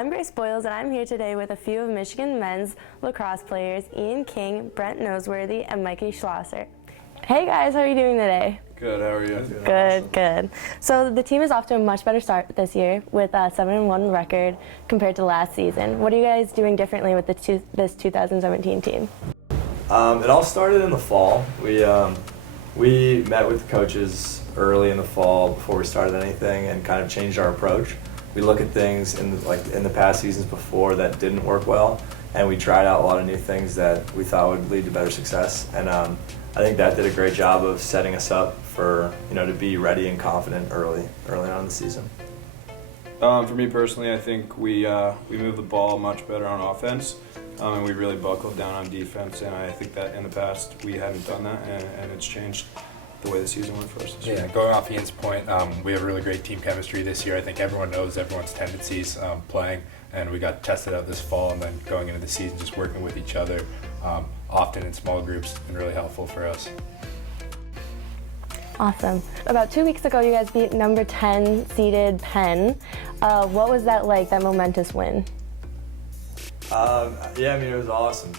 I'm Grace Boyles, and I'm here today with a few of Michigan men's lacrosse players, Ian King, Brent Noseworthy, and Mikey Schlosser. Hey guys, how are you doing today? Good, how are you? Good, good. So the team is off to a much better start this year with a 7-1 record compared to last season. What are you guys doing differently with this 2017 team? It all started in the fall. We met with the coaches early in the fall before we started anything and kind of changed our approach. We look at things in the past seasons before that didn't work well, and we tried out a lot of new things that we thought would lead to better success. And I think that did a great job of setting us up for to be ready and confident early on in the season. For me personally, I think we moved the ball much better on offense, and we really buckled down on defense. And I think that in the past we hadn't done that, and it's changed the way the season went for us this year. Yeah, going off Ian's point, we have really great team chemistry this year. I think everyone knows everyone's tendencies playing, and we got tested out this fall, and then going into the season just working with each other, often in small groups, has been really helpful for us. Awesome. About 2 weeks ago, you guys beat number 10 seeded Penn. What was that like, that momentous win? It was awesome.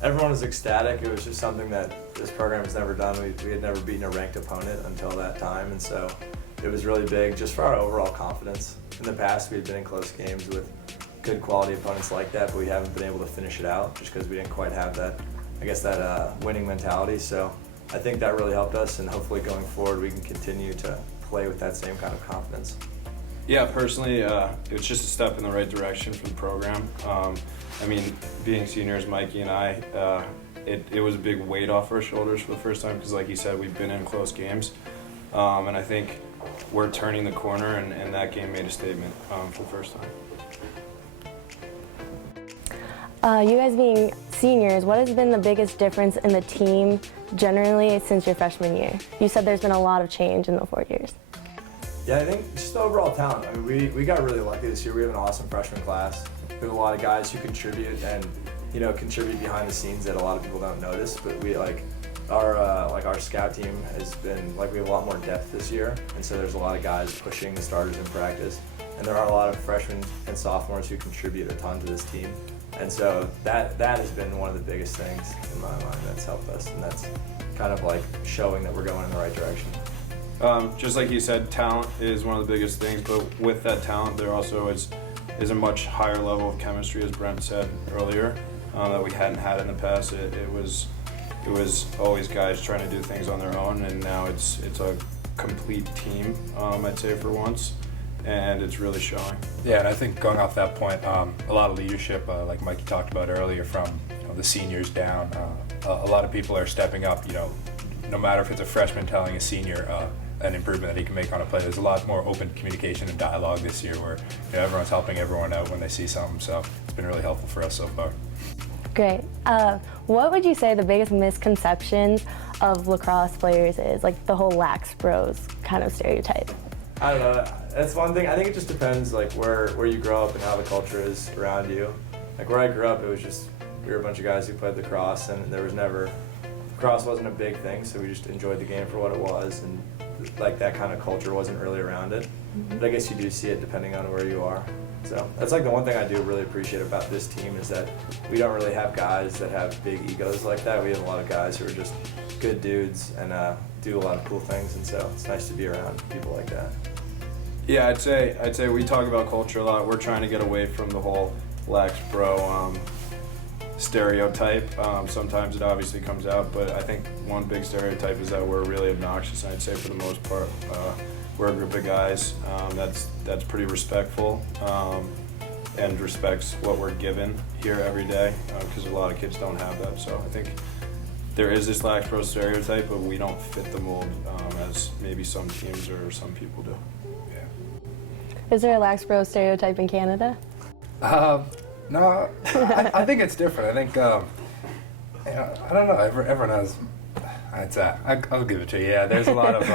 Everyone was ecstatic. It was just something that this program has never done. We had never beaten a ranked opponent until that time, and so it was really big just for our overall confidence. In the past, we had been in close games with good quality opponents like that, but we haven't been able to finish it out just because we didn't quite have that winning mentality. So I think that really helped us, and hopefully going forward we can continue to play with that same kind of confidence. Yeah, personally, it was just a step in the right direction for the program. Being seniors, Mikey and I, it was a big weight off our shoulders for the first time because, like you said, we've been in close games. And I think we're turning the corner, and that game made a statement for the first time. You guys being seniors, what has been the biggest difference in the team generally since your freshman year? You said there's been a lot of change in the 4 years. Yeah, I think just the overall talent. We got really lucky this year. We have an awesome freshman class. We have a lot of guys who contribute and contribute behind the scenes that a lot of people don't notice. But we our scout team has been we have a lot more depth this year, and so there's a lot of guys pushing the starters in practice. And there are a lot of freshmen and sophomores who contribute a ton to this team. And so that has been one of the biggest things in my mind that's helped us, and that's kind of showing that we're going in the right direction. Just like you said, talent is one of the biggest things, but with that talent there also is a much higher level of chemistry, as Brent said earlier, that we hadn't had in the past. It was always guys trying to do things on their own, and now it's a complete team, I'd say, for once, and it's really showing. Yeah, and I think going off that point, a lot of leadership, like Mikey talked about earlier, from the seniors down. A lot of people are stepping up. No matter if it's a freshman telling a senior an improvement that he can make on a play. There's a lot more open communication and dialogue this year where everyone's helping everyone out when they see something, so it's been really helpful for us so far. Great. What would you say the biggest misconceptions of lacrosse players is, the whole lax bros kind of stereotype? I don't know. That's one thing. I think it just depends where you grow up and how the culture is around you. Where I grew up, it was just we were a bunch of guys who played lacrosse, and lacrosse wasn't a big thing, so we just enjoyed the game for what it was, and that kind of culture wasn't really around it. But I guess you do see it depending on where you are. So that's the one thing I do really appreciate about this team is that we don't really have guys that have big egos like that. We have a lot of guys who are just good dudes and do a lot of cool things, and so it's nice to be around people like that. Yeah, I'd say we talk about culture a lot. We're trying to get away from the whole lax bro stereotype. Sometimes it obviously comes out, but I think one big stereotype is that we're really obnoxious. I'd say for the most part, we're a group of guys that's pretty respectful and respects what we're given here every day, because a lot of kids don't have that. So I think there is this lax bro stereotype, but we don't fit the mold as maybe some teams or some people do. Yeah. Is there a lax bro stereotype in Canada? No, I think it's different. I think, I don't know, everyone has, I'll give it to you. Yeah, there's a lot of,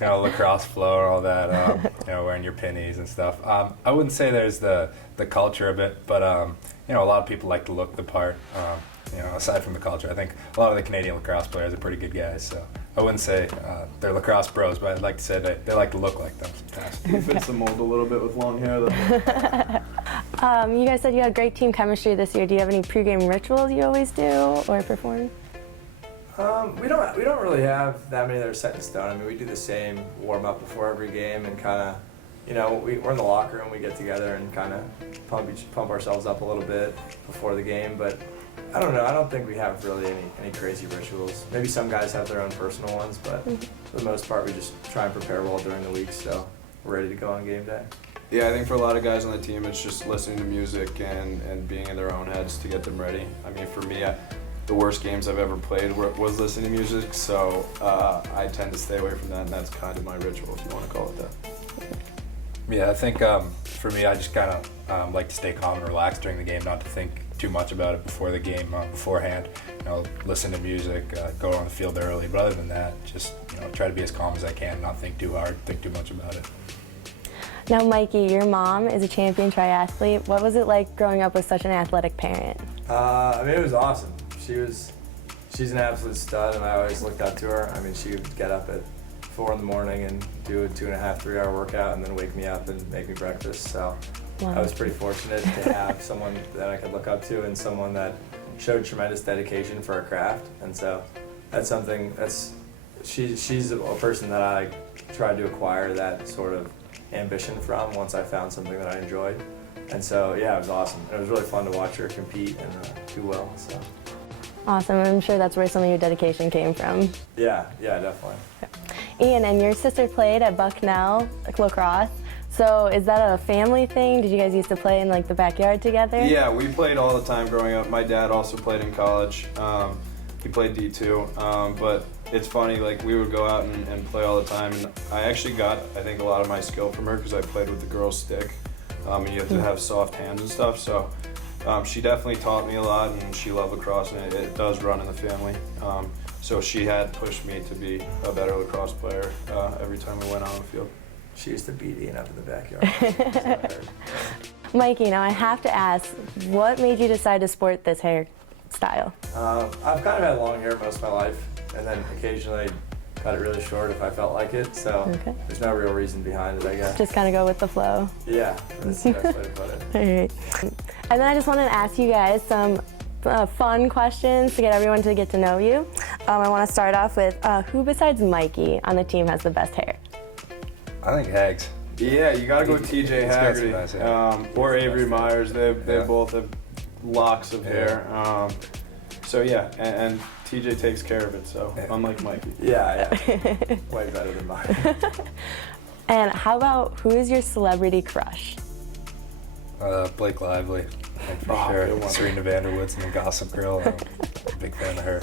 lacrosse flow and all that, wearing your pennies and stuff. I wouldn't say there's the culture of it, but, a lot of people like to look the part. aside from the culture, I think a lot of the Canadian lacrosse players are pretty good guys. So I wouldn't say they're lacrosse bros, but I'd like to say they like to look like them sometimes. He fits the mold a little bit with long hair, though. You guys said you had great team chemistry this year. Do you have any pregame rituals you always do or perform? We don't really have that many that are set in stone. I mean, we do the same warm up before every game and kind of, we're in the locker room. We get together and kind of pump ourselves up a little bit before the game. But I don't know. I don't think we have really any crazy rituals. Maybe some guys have their own personal ones, but for the most part, we just try and prepare well during the week, so we're ready to go on game day. Yeah, I think for a lot of guys on the team, it's just listening to music and being in their own heads to get them ready. I mean, for me, the worst games I've ever played was listening to music, so I tend to stay away from that, and that's kind of my ritual, if you want to call it that. Yeah, I think for me, I just kind of like to stay calm and relaxed during the game, not to think too much about it before the game, beforehand. Listen to music, go on the field early, but other than that, just try to be as calm as I can, not think too hard, think too much about it. Now, Mikey, your mom is a champion triathlete. What was it like growing up with such an athletic parent? I mean, it was awesome. She's an absolute stud, and I always looked up to her. I mean, she would get up at 4 in the morning and do a 2.5, 3 hour workout and then wake me up and make me breakfast. So I was pretty fortunate to have someone that I could look up to and someone that showed tremendous dedication for her craft. And so that's something she's a person that I tried to acquire that sort of ambition from once I found something that I enjoyed. And so, yeah, it was awesome. It was really fun to watch her compete and do well. So. Awesome. I'm sure that's where some of your dedication came from. Yeah, definitely. Ian, and your sister played at Bucknell Lacrosse. So is that a family thing? Did you guys used to play in the backyard together? Yeah, we played all the time growing up. My dad also played in college. He played D2, but it's funny, we would go out and play all the time, and I actually got, I think, a lot of my skill from her because I played with the girls' stick, and you have to have soft hands and stuff, so she definitely taught me a lot, and she loved lacrosse, and it does run in the family. So she had pushed me to be a better lacrosse player every time we went on the field. She used to beat Ian up in the backyard. Mikey, now I have to ask, what made you decide to sport this hairstyle? I've kind of had long hair most of my life, and then occasionally cut it really short if I felt like it, so there's no real reason behind it, I guess. Just kind of go with the flow. Yeah, that's the best way to put it. All right. And then I just wanted to ask you guys some fun questions to get everyone to get to know you. I want to start off with, who besides Mikey on the team has the best hair? I think Hags. Yeah, you gotta go TJ Haggerty nice or Avery Myers. They both have locks of hair. So yeah, and TJ takes care of it. So unlike Mikey. Yeah, way better than mine. And how about, who is your celebrity crush? Blake Lively, for sure. Serena Vanderwoods and the Gossip Girl. I'm a big fan of her.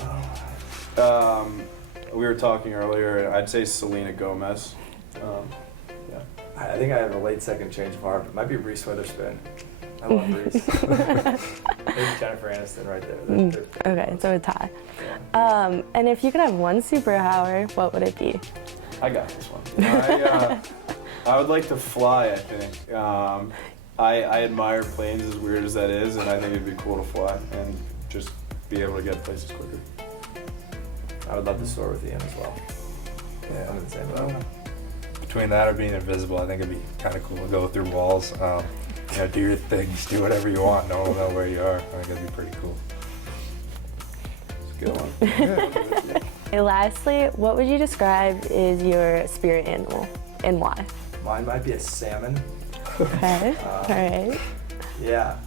We were talking earlier. I'd say Selena Gomez. I think I have a late second change of heart. It might be Reese Witherspoon. I love Reese. Maybe Jennifer Aniston right there. Okay, so a tie. And if you could have one superpower, what would it be? I got this one. I would like to fly, I think. I admire planes, as weird as that is, and I think it'd be cool to fly and just be able to get places quicker. I would love to soar with Ian as well. Yeah, I'm in the same boat. Between that or being invisible, I think it'd be kind of cool to go through walls. Do your things, do whatever you want. No one will know where you are. I think that'd be pretty cool. It's a good one. And lastly, what would you describe is your spirit animal and why? Mine might be a salmon. Okay, all right. Yeah,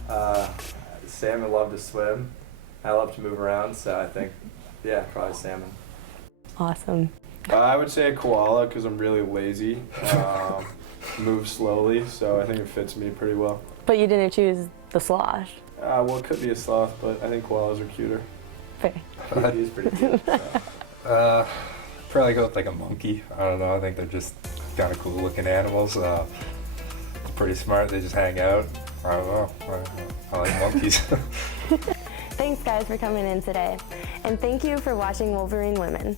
salmon love to swim. I love to move around, so I think, probably salmon. Awesome. I would say a koala because I'm really lazy, move slowly, so I think it fits me pretty well. But you didn't choose the slosh. Well, it could be a sloth, but I think koalas are cuter. Fair. He's pretty cute. Probably go with a monkey. I don't know. I think they're just kind of cool looking animals. Pretty smart. They just hang out. I don't know. I like monkeys. Thanks, guys, for coming in today. And thank you for watching Wolverine Women.